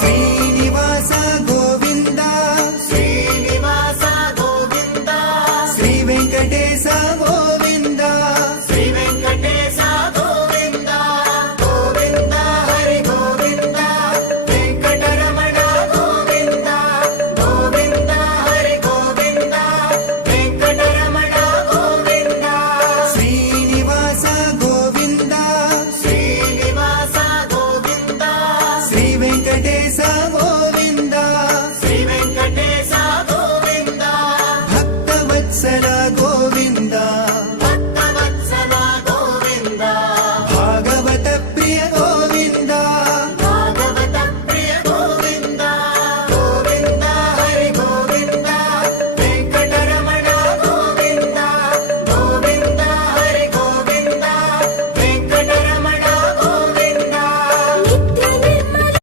Srinivasa Govinda Srinivasa Govinda Shri Venkatesha Govinda Shri Venkatesha Govinda Govinda Hari Govinda Venkataramana Govinda Govinda Hari Govinda Venkataramana Govinda Srinivasa Govinda Srinivasa Govinda Shri Venkatesha Govinda